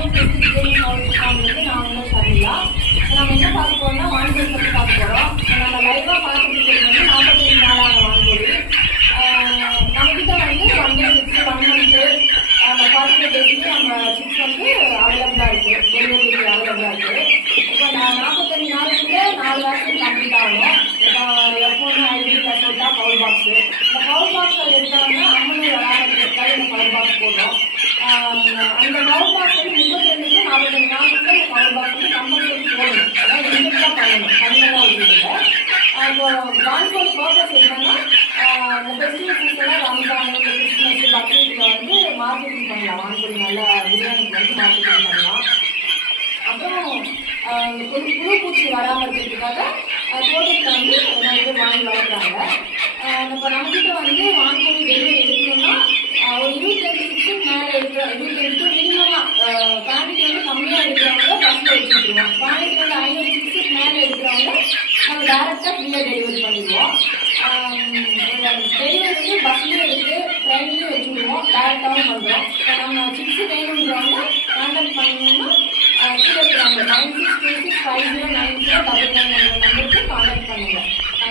வான்பூர் district training house ஃபார்ம்லேருந்து நான் வந்து ஷர்மிளா. நம்ம என்ன பார்க்க போறோம்னா வான்பூர் பற்றி பார்க்க போகிறோம். நம்ம லைவாக பார்த்துட்டு இருக்கிறது வந்து 45 நாளான வான்பூரி. நம்மகிட்ட வந்து 1 day 6 1 month 45 டேஸ்க்கு நம்ம சிக்ஸ் வந்து அவைலபிளாக இருக்குது, டெலிவரிக்கு அவைலபிளாக இருக்குது. இப்போ நான் 45 நாளுக்குள்ளே 4 வேக்சின் கம்ப்ளீட் ஆகணும். இப்போ F1 ஹைபிரிட் அசோட்டா பவர் பாக்ஸு. இந்த பவர் பாக்ஸ் எடுத்தாங்கன்னா அம்மனூர் வராமத்துக்காக இந்த பவர் பாக்ஸ் போடுறோம். அந்த பவர் பாக்ஸ் வந்து 32 45 நாளுக்குள்ள இந்த பவர் பாக்ஸ் வந்து கம்பல்சரி போடணும். அதாவது இன்ஜெக்டாக பண்ணணும், தனியாக விட்டுருங்க. இப்போ வான்பூர் பர்பஸ் என்னன்னா இந்த ஃபெஸ்டிவல் சீசனில் ரம்ஜான், இந்த கிறிஸ்மஸ், பக்ரீட்ல வந்து மார்க்கெட்டிங் பண்ணலாம். வான்பூர் நல்லா பிரியாணிக்கு வந்து மார்க்கெட்டிங் பண்ணலாம். அப்புறம் புழு பூச்சி வராமல் இருக்கிறதுக்காக தோட்டத்தில் வந்து நிறைய பேர் வாங்கி வளர்க்குறாங்க. இப்போ நம்மகிட்ட வந்து வான்பூரி டெலிவரி எடுக்கணும்னா ஒரு 25 சிக்ஸுக்கு மேலே எடுக்கிற 25 மினிமமாக குவான்டிட்டி வந்து கம்மியாக எடுக்கிறவங்க ஃபஸ்ட்டில் வச்சுருவோம். குவான்டிட்டி வந்து 500 சிக்ஸுக்கு மேலே எடுக்கிறவங்க நம்ம டேரெக்டாக ஃப்ரீயாக டெலிவரி பண்ணிடுவோம். டெலிவரி வந்து பஸ்லேயும் இருக்குது, ட்ரெயின்லேயும் வச்சுருவோம், டேரெக்டாகவும் பண்ணுறோம். இப்போ நம்ம சிக்ஸு வேணுன்றவங்க கான்டாக்ட் பண்ணிங்கன்னா கீழே இருக்கிறாங்க 9626509099 நம்பருக்கு கான்டாக்ட் பண்ணுங்கள்.